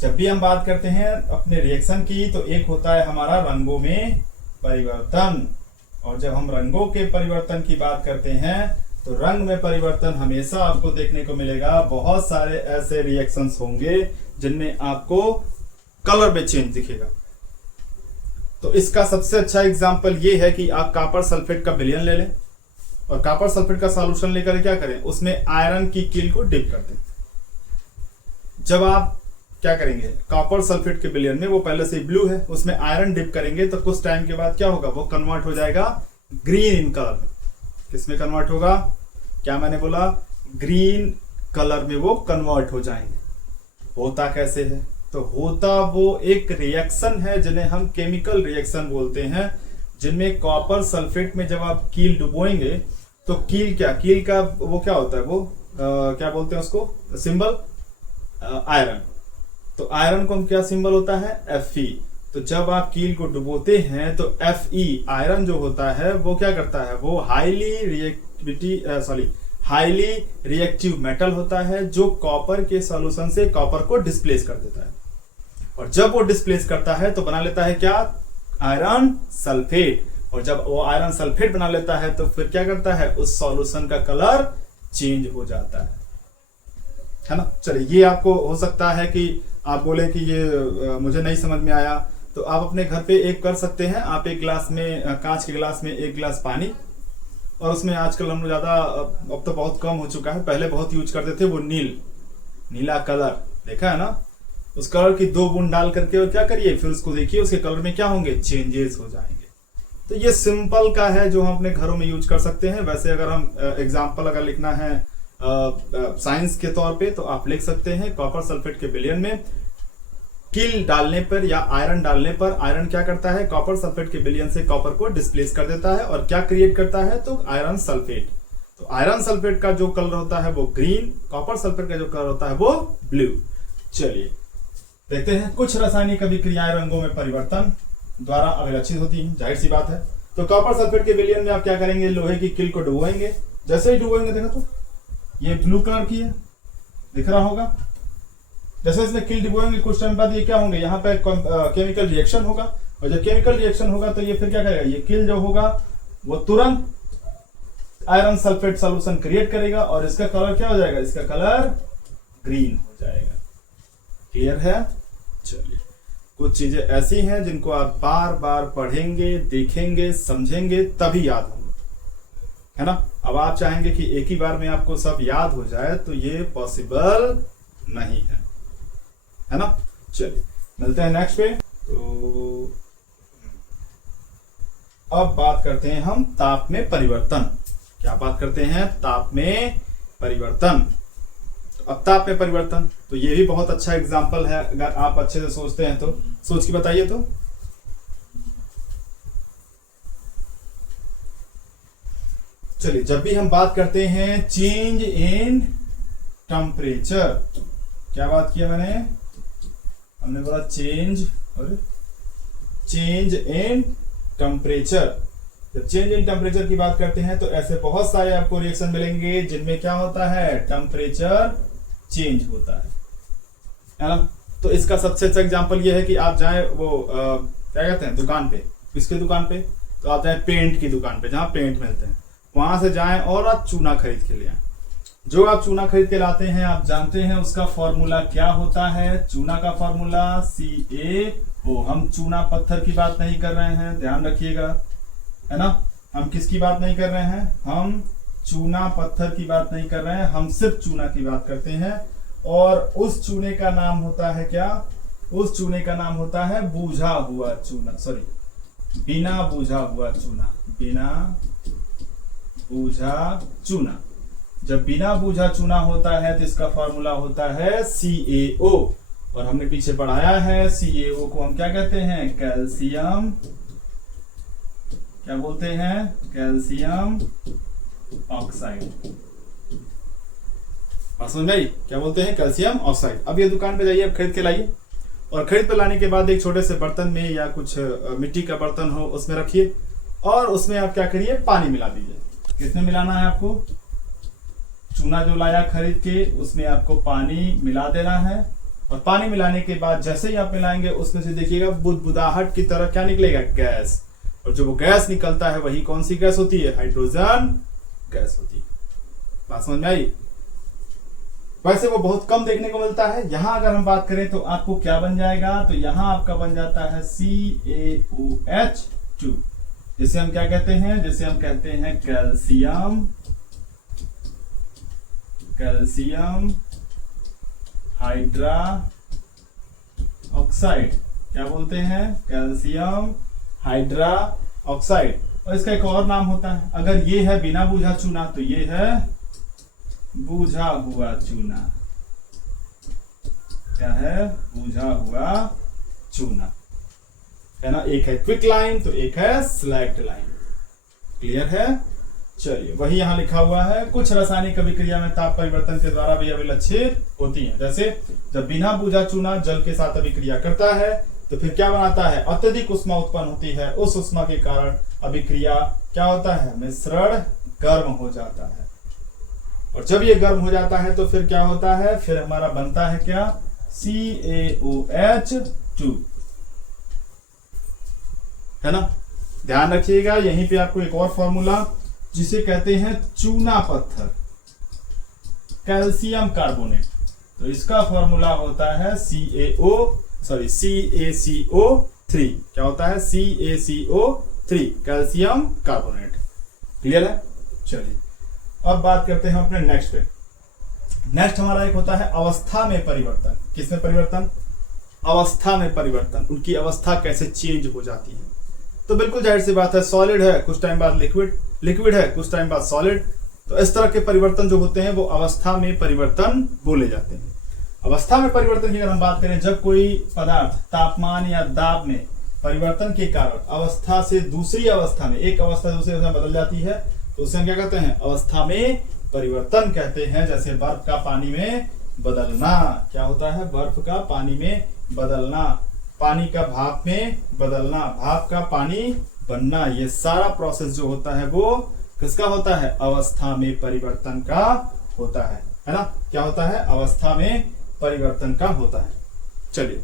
जब भी हम बात करते हैं अपने रिएक्शन की तो एक होता है हमारा रंगों में परिवर्तन, और जब हम रंगों के परिवर्तन की बात करते हैं तो रंग में परिवर्तन हमेशा आपको देखने को मिलेगा। बहुत सारे ऐसे रिएक्शंस होंगे जिनमें आपको कलर में चेंज दिखेगा। तो इसका सबसे अच्छा एग्जांपल ये है कि आप कॉपर सल्फेट का विलयन ले लें और कॉपर सल्फेट का सॉल्यूशन लेकर क्या करें, उसमें आयरन की कील को डिप कर दें। जब आप क्या करेंगे, कॉपर सल्फेट के विलयन में वो पहले से ब्लू है, उसमें आयरन डिप करेंगे तो कुछ टाइम के बाद क्या होगा, वो कन्वर्ट हो जाएगा ग्रीन इन कलर में। किसमें कन्वर्ट होगा, क्या मैंने बोला, ग्रीन कलर में वो कन्वर्ट हो जाएंगे। होता कैसे है, तो होता वो एक रिएक्शन है जिन्हें हम केमिकल रिएक्शन बोलते हैं, जिनमें कॉपर सल्फेट में जब आप कील डुबोएंगे तो कील का वो क्या होता है, वो क्या बोलते हैं उसको, सिंबल आयरन। तो आयरन को हम क्या सिंबल होता है, Fe। तो जब आप कील को डुबोते हैं तो Fe आयरन जो होता है वो क्या करता है, वो हाईली रिएक्टिव मेटल होता है जो कॉपर के सॉल्यूशन से कॉपर को डिस्प्लेस कर देता है। और जब वो डिस्प्लेस करता है तो बना लेता है क्या, आयरन सल्फेट। और जब वो आयरन सल्फेट बना लेता है तो फिर क्या करता है, उस सॉल्यूशन का कलर चेंज हो जाता है ना। चलिए, ये आपको हो सकता है कि आप बोले कि ये मुझे नहीं समझ में आया, तो आप अपने घर पे एक कर सकते हैं। आप एक गिलास में, कांच के गिलास में एक गिलास पानी, और उसमें आजकल हम लोग ज्यादा, अब तो बहुत कम हो चुका है, पहले बहुत यूज करते थे वो नीला कलर, देखा है ना। उस कलर की 2 बूंद डाल करके और क्या करिए, फिर उसको देखिए उसके कलर में क्या होंगे, चेंजेस हो जाएंगे। तो ये सिंपल का है जो हम अपने घरों में यूज कर सकते हैं। वैसे अगर हम एग्जाम्पल अगर लिखना है साइंस के तौर पे तो आप लिख सकते हैं, कॉपर सल्फेट के विलयन में कील डालने पर या आयरन डालने पर आयरन क्या करता है, कॉपर सल्फेट के विलयन से कॉपर को डिस्प्लेस कर देता है और क्या क्रिएट करता है, तो आयरन सल्फेट। तो आयरन सल्फेट का जो कलर होता है वो ग्रीन, कॉपर सल्फेट का जो कलर होता है वो ब्लू। चलिए देखते हैं कुछ रासायनिक अभिक्रियाएं रंगों में परिवर्तन द्वारा अभिलक्षित होती हैं, जाहिर सी बात है। तो कॉपर सल्फेट के विलयन में आप क्या करेंगे, लोहे की कील को डुबोएंगे। जैसे ही डुबोएंगे, देखा तो ये ब्लू कलर की है, दिख रहा होगा। जैसे इसमें कील डुबोएंगे कुछ टाइम बाद ये क्या होंगे, यहाँ पे केमिकल रिएक्शन होगा, और जब केमिकल रिएक्शन होगा तो ये फिर क्या करेगा, ये कील जो होगा वो तुरंत आयरन सल्फेट सॉल्यूशन क्रिएट करेगा और इसका कलर क्या हो जाएगा, इसका कलर ग्रीन हो जाएगा। क्लियर है। चलिए, कुछ चीजें ऐसी हैं जिनको आप बार बार पढ़ेंगे, देखेंगे, समझेंगे तभी याद होंगे, है ना। अब आप चाहेंगे कि एक ही बार में आपको सब याद हो जाए तो ये पॉसिबल नहीं है ना। चलिए मिलते हैं नेक्स्ट पे। तो अब बात करते हैं हम ताप में परिवर्तन। क्या बात करते हैं, ताप में परिवर्तन। तो अब ताप में परिवर्तन, तो ये भी बहुत अच्छा एग्जाम्पल है। अगर आप अच्छे से सोचते हैं तो सोच के बताइए। तो चलिए, जब भी हम बात करते हैं चेंज इन टेम्परेचर, क्या बात किया मैंने, हमने बोला चेंज इन टेम्परेचर। जब चेंज इन टेम्परेचर की बात करते हैं तो ऐसे बहुत सारे आपको रिएक्शन मिलेंगे जिनमें क्या होता है, टेम्परेचर चेंज होता है ना। तो इसका सबसे अच्छा एग्जांपल ये है कि आप जाएं वो क्या कहते हैं दुकान पे, किसके दुकान पे, तो आप जाएं पेंट की दुकान पे, जहां पेंट मिलते हैं, वहां से जाएं और आप चूना खरीद के ले आए। जो आप चूना खरीद के लाते हैं, आप जानते हैं उसका फॉर्मूला क्या होता है। चूना का फॉर्मूला CaO। हम चूना पत्थर की बात नहीं कर रहे हैं, ध्यान रखिएगा, है ना। हम किसकी बात नहीं कर रहे हैं, हम चूना पत्थर की बात नहीं कर रहे हैं, हम सिर्फ चूना की बात करते हैं। और उस चूने का नाम होता है क्या, उस चूने का नाम होता है बूझा हुआ चूना, सॉरी बिना बूझा हुआ चूना, बिना बूझा चूना। जब बिना बूझा चूना होता है तो इसका फॉर्मूला होता है CaO। और हमने पीछे पढ़ाया है CaO को हम क्या कहते हैं, कैल्शियम, क्या बोलते हैं, कैल्शियम ऑक्साइड। बात समझ आई, क्या बोलते हैं, कैल्शियम ऑक्साइड। अब ये दुकान पे जाइए, अब खरीद के लाइए, और खरीद पे लाने के बाद एक छोटे से बर्तन में या कुछ मिट्टी का बर्तन हो उसमें रखिए, और उसमें आप क्या करिए, पानी मिला दीजिए। किसमें मिलाना है आपको, चूना जो लाया खरीद के उसमें आपको पानी मिला देना है। और पानी मिलाने के बाद जैसे ही आप मिलाएंगे उसमें से देखिएगा बुदबुदाहट की तरह क्या निकलेगा, गैस। और जो वो गैस निकलता है वही कौन सी गैस होती है, हाइड्रोजन गैस होती है। बात समझ में आई। वैसे वो बहुत कम देखने को मिलता है। यहां अगर हम बात करें तो आपको क्या बन जाएगा, तो यहां आपका बन जाता है CaOH2, जिसे हम क्या कहते हैं, जिसे हम कहते हैं कैल्शियम हाइड्रा ऑक्साइड। क्या बोलते हैं, कैल्शियम हाइड्रा ऑक्साइड। और इसका एक और नाम होता है, अगर ये है बिना बूझा चूना तो ये है बूझा हुआ चूना। क्या है, बूझा हुआ चूना, है ना। एक है क्विक लाइन तो एक है स्लैक्ड लाइन। क्लियर है। चलिए, वही यहां लिखा हुआ है। कुछ रासायनिक अभिक्रिया में ताप परिवर्तन के द्वारा भी अभिलक्षित होती है। जैसे जब बिना बूझा चूना जल के साथ अभिक्रिया करता है तो फिर क्या बनाता है, अत्यधिक उष्मा उत्पन्न होती है। उस उष्मा के कारण अभिक्रिया क्या होता है, मिश्रण गर्म हो जाता है। और जब ये गर्म हो जाता है तो फिर क्या होता है, फिर हमारा बनता है क्या, CaOH2, है ना। ध्यान रखिएगा, यहीं पे आपको एक और फॉर्मूला जिसे कहते हैं चूना पत्थर, कैल्शियम कार्बोनेट, तो इसका फॉर्मूला होता है CaCO3। क्या होता है, CaCO3, कैल्शियम कार्बोनेट। क्लियर है। चलिए अब बात करते हैं अपने नेक्स्ट पे। नेक्स्ट हमारा एक होता है अवस्था में परिवर्तन। किसमें परिवर्तन, अवस्था में परिवर्तन। उनकी अवस्था कैसे चेंज हो जाती है। तो बिल्कुल जाहिर सी बात है, सॉलिड है कुछ टाइम बाद लिक्विड, लिक्विड है कुछ टाइम बाद सॉलिड। तो इस तरह के परिवर्तन जो होते हैं वो अवस्था में परिवर्तन बोले जाते हैं। अवस्था में परिवर्तन की अगर हम बात करें, जब कोई पदार्थ तापमान या दाब में परिवर्तन के कारण अवस्था से दूसरी अवस्था में, एक अवस्था दूसरी अवस्था में बदल जाती है तो उसे हम क्या कहते हैं, अवस्था में परिवर्तन कहते हैं। जैसे बर्फ का पानी में बदलना। क्या होता है, बर्फ का पानी में बदलना, पानी का भाप में बदलना, भाप का पानी बनना। ये सारा प्रोसेस जो होता है वो किसका होता है, अवस्था में परिवर्तन का होता है ना। क्या होता है, अवस्था में परिवर्तन का होता है। चलिए